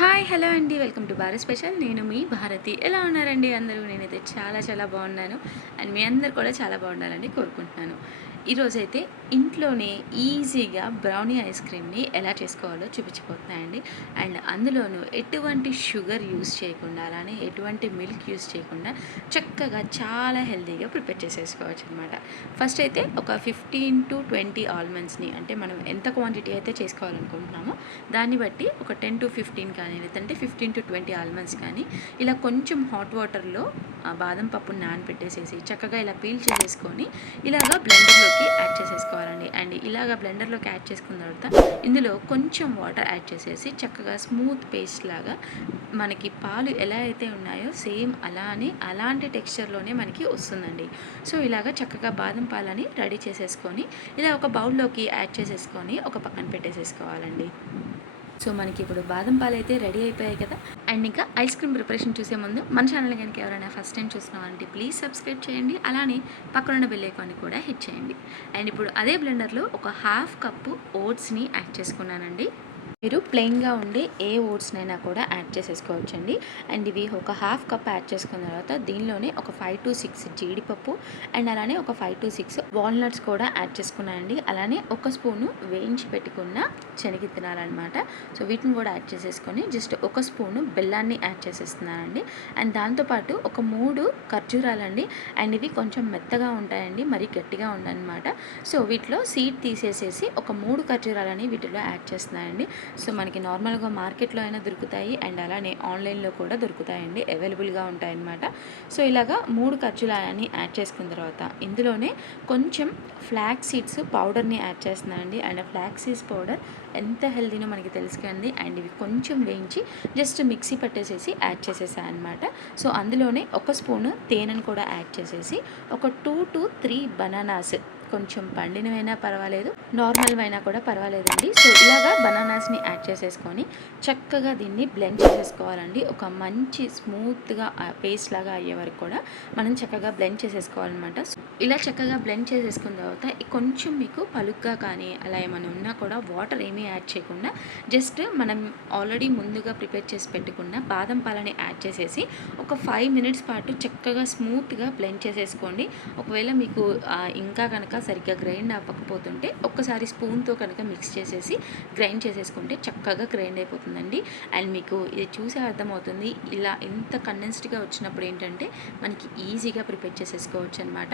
Hi hello అండి, welcome to Bharat special. నేను మీ భారతి. ఎలా ఉన్నారండి అందరూ? నేనైతే చాలా బాగున్నాను. అండ్ మీ అందరు కూడా చాలా బాగుండాలని కోరుకుంటున్నాను. ఈరోజైతే ఇంట్లోనే ఈజీగా బ్రౌనీ ఐస్ క్రీమ్ని ఎలా చేసుకోవాలో చూపించిపోతున్నాయండి. అండ్ అందులోనూ ఎటువంటి షుగర్ యూస్ చేయకుండా, అలానే ఎటువంటి మిల్క్ యూస్ చేయకుండా చక్కగా చాలా హెల్తీగా ప్రిపేర్ చేసేసుకోవచ్చు అనమాట. ఫస్ట్ అయితే ఒక 15 to 20 ఆల్మండ్స్ని, అంటే మనం ఎంత క్వాంటిటీ అయితే చేసుకోవాలనుకుంటున్నామో దాన్ని బట్టి ఒక 10 to 15 కానీ, లేదంటే 15 to 20 ఆల్మండ్స్ కానీ ఇలా కొంచెం హాట్ వాటర్లో బాదం పప్పును నానబెట్టేసేసి చక్కగా ఇలా పీల్ చేసేసుకొని ఇలాగా బ్లెండర్లోకి యాడ్ చేసేసుకోవాలండి. అండ్ ఇలాగా బ్లెండర్లోకి యాడ్ చేసుకున్న తర్వాత ఇందులో కొంచెం వాటర్ యాడ్ చేసేసి చక్కగా స్మూత్ పేస్ట్ లాగా మనకి పాలు ఎలా అయితే ఉన్నాయో సేమ్ అలాంటి టెక్స్చర్లోనే మనకి వస్తుందండి. సో ఇలాగా చక్కగా బాదం పాలని రెడీ చేసేసుకొని ఇలా ఒక బౌల్లోకి యాడ్ చేసేసుకొని ఒక పక్కన పెట్టేసేసుకోవాలండి. సో మనకి ఇప్పుడు బాదం పాలు అయితే రెడీ అయిపోయాయి కదా. అండ్ ఇంకా ఐస్ క్రీమ్ ప్రిపరేషన్ చూసే ముందు మన ఛానల్ కనుక ఎవరైనా ఫస్ట్ టైం చూస్తున్నామంటే ప్లీజ్ సబ్స్క్రైబ్ చేయండి, అలానే పక్కనున్న బెల్ ఐకాన్ని కూడా హిట్ చేయండి. అండ్ ఇప్పుడు అదే బ్లెండర్లో ఒక హాఫ్ కప్పు ఓట్స్ని యాడ్ చేసుకున్నానండి. మీరు ప్లెయిన్గా ఉండే ఏ ఓట్స్నైనా కూడా యాడ్ చేసేసుకోవచ్చండి. అండ్ ఇవి ఒక హాఫ్ కప్ యాడ్ చేసుకున్న తర్వాత దీనిలోనే ఒక 5 to 6 జీడిపప్పు అండ్ అలానే ఒక 5 to 6 వాల్నట్స్ కూడా యాడ్ చేసుకున్నానండి. అలానే ఒక స్పూను వేయించి పెట్టుకున్న శనగిత్తనాలన్నమాట. సో వీటిని కూడా యాడ్ చేసేసుకొని జస్ట్ ఒక స్పూను బెల్లాన్ని యాడ్ చేసేస్తున్నానండి. అండ్ దాంతోపాటు ఒక 3 ఖర్జూరాలండి. అండ్ ఇవి కొంచెం మెత్తగా ఉంటాయండి, మరీ గట్టిగా ఉండనమాట. సో వీటిలో సీడ్ తీసేసేసి ఒక 3 ఖర్జూరాలని వీటిలో యాడ్ చేస్తున్నానండి. సో మనకి నార్మల్గా మార్కెట్లో అయినా దొరుకుతాయి, అండ్ అలానే ఆన్లైన్లో కూడా దొరుకుతాయండి, అవైలబుల్గా ఉంటాయన్నమాట. సో ఇలాగా 3 ఖర్జూరాలని యాడ్ చేసుకున్న తర్వాత ఇందులోనే కొంచెం ఫ్లాక్స్ సీడ్స్ పౌడర్ని యాడ్ చేస్తున్నానండి. అండ్ ఫ్లాక్స్ సీడ్స్ పౌడర్ ఎంత హెల్తీనో మనకి తెలుసు కండి. అండ్ ఇవి కొంచెం వేయించి జస్ట్ మిక్సీ పట్టేసేసి యాడ్ చేసేసాను అనమాట. సో అందులోనే ఒక స్పూను తేనెను కూడా యాడ్ చేసేసి ఒక 2 to 3 బనానాస్, కొంచెం పండినవైనా పర్వాలేదు, నార్మల్వైనా కూడా పర్వాలేదండి. సో ఇలాగా బనానాస్ని యాడ్ చేసేసుకొని చక్కగా దీన్ని బ్లెండ్ చేసేసుకోవాలండి. ఒక మంచి స్మూత్గా పేస్ట్ లాగా అయ్యే వరకు కూడా మనం చక్కగా బ్లెండ్ చేసేసుకోవాలన్నమాట. ఇలా చక్కగా బ్లెండ్ చేసేసుకున్న తర్వాత కొంచెం మీకు పలుగ్గా కానీ అలా ఏమైనా ఉన్నా కూడా వాటర్ ఏమీ యాడ్ చేయకుండా జస్ట్ మనం ఆల్రెడీ ముందుగా ప్రిపేర్ చేసి పెట్టుకున్న బాదం పాలని యాడ్ చేసేసి ఒక 5 minutes పాటు చక్కగా స్మూత్గా బ్లెండ్ చేసేసుకోండి. ఒకవేళ మీకు ఇంకా కనుక సరిగ్గా గ్రైండ్ అవ్వకపోతుంటే ఒక్కసారి స్పూన్తో కనుక మిక్స్ చేసేసి గ్రైండ్ చేసేసుకుంటే చక్కగా గ్రైండ్ అయిపోతుందండి. అండ్ మీకు ఇది చూసే అర్థమవుతుంది, ఇలా ఇంత కండెన్స్డ్గా వచ్చినప్పుడు ఏంటంటే మనకి ఈజీగా ప్రిపేర్ చేసేసుకోవచ్చు అనమాట.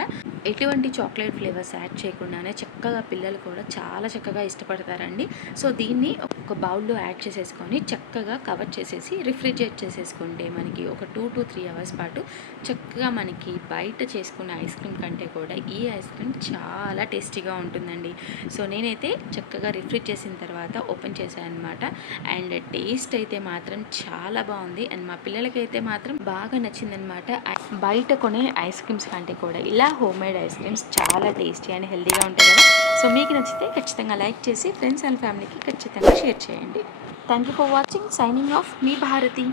ఎటువంటి చాక్లెట్ ఫ్లేవర్స్ యాడ్ చేయకుండానే చక్కగా పిల్లలు కూడా చాలా చక్కగా ఇష్టపడతారండి. సో దీన్ని ఒక బౌల్లో యాడ్ చేసేసుకొని చక్కగా కవర్ చేసేసి రిఫ్రిజిరేట్ చేసేసుకుంటే మనకి ఒక 2 to 3 hours పాటు చక్కగా మనకి బయట చేసుకున్న ఐస్ క్రీమ్ కంటే కూడా ఈ ఐస్ క్రీమ్ చాలా టేస్టీగా ఉంటుందండి. సో నేనైతే చక్కగా రిఫ్రిజ్ చేసిన తర్వాత ఓపెన్ చేశాను అనమాట. అండ్ టేస్ట్ అయితే మాత్రం చాలా బాగుంది. అండ్ మా పిల్లలకైతే మాత్రం బాగా నచ్చిందనమాట. బయట కొనే ఐస్ క్రీమ్స్ కంటే కూడా ఇలా హోమ్ మేడ్ ఐస్ క్రీమ్స్ చాలా టేస్టీ అండ్ హెల్తీగా ఉంటాయి కదా. సో మీకు నచ్చితే ఖచ్చితంగా లైక్ చేసి ఫ్రెండ్స్ అండ్ ఫ్యామిలీకి ఖచ్చితంగా షేర్ చేయండి. Thank you for watching. Signing off మీ భారతి.